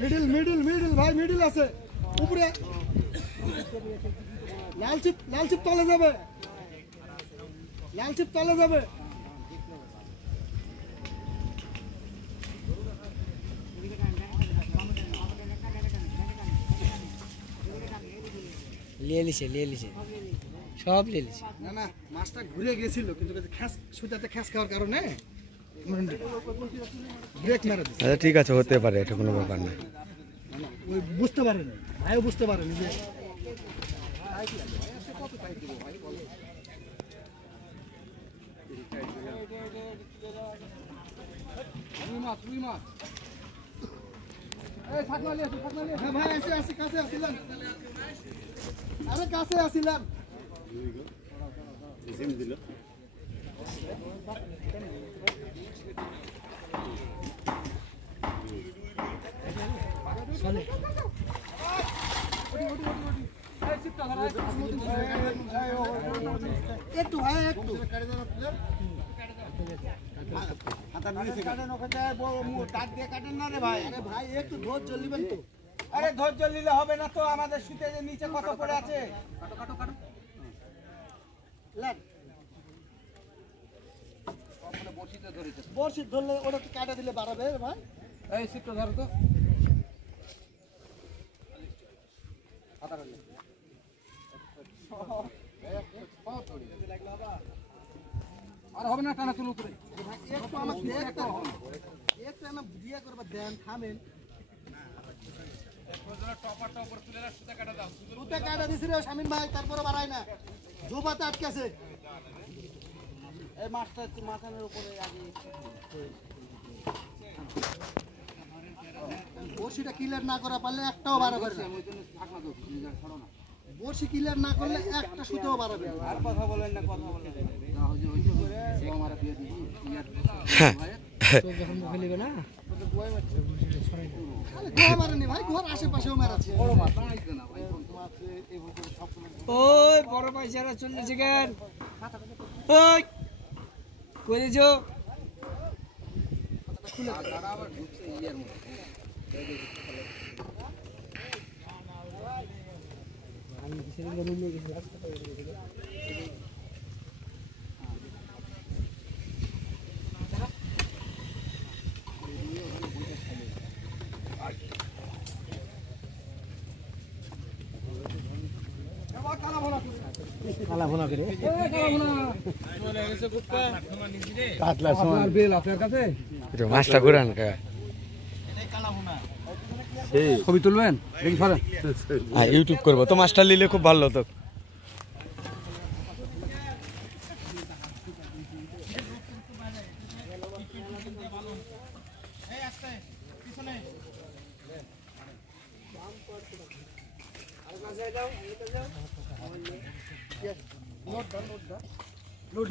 Middle middle middle ভাই middle আছে উপরে লাল চিপ তলে যাবে লাল চিপ তলে যাবে লিয়ে লিছে সব লিয়ে লিছে না না মাছটা ঘুরে গেছিল কিন্তু খ্যাস সুতাতে খ্যাস খাওয়ার কারণে ব্রেক মেরে দিছে। আচ্ছা ঠিক আছে, হতে পারে, এটা কোনো ব্যাপার না। ওই বুঝতে পারেনি, ভাইও বুঝতে পারেনি যে হ্যাঁ ভাই আসি কাছে আসিলাম, আরে কাছে আসিলাম দিল একটু ভাই একটু ভাই একটু ধৈর্য নিবেন তো। আরে ধৈর্য নিলে হবে না তো, আমাদের শীতে যে নিচে কত পড়ে আছে। বর্ষি ধরলে ওটা তো কাটা দিলে বাড়াবে ভাই। এই শীতটা ধরো তো, আর হবে না টানা তুলো করে। একটু আমার দেখতে হবে, একটু আমার দিয়া করবা দেন থামেন। সুতা কাটা দিছি রে শামিম ভাই, তারপরে বাড়াই না, জোবাতে আটকেছে। এই মাছটা একটু মাথার উপরে আগে বড়শিটা ক্লিয়ার না করা পারলে একটাও বাড়া করে না। বড়শি ক্লিয়ার না করলে একটা সুতাও বাড়াবে। আর কথা বলেন না, কথা বলেন যখন মুখে নেবে না ভাই ঘর আশেপাশেও মেরাচ্ছে। ওই বড় পয়সারা চল্লিশ সেকেন্ড ওই করেছ কালা ভোনা করে কাতলা আপনার বেল আপনার কাছে মাছটা ঘুরান কা ছবি তুলবেন দেখি সরেন। হ্যাঁ, ইউটিউব করবো তো, মাছটা নিলে খুব ভালো হতো। লোড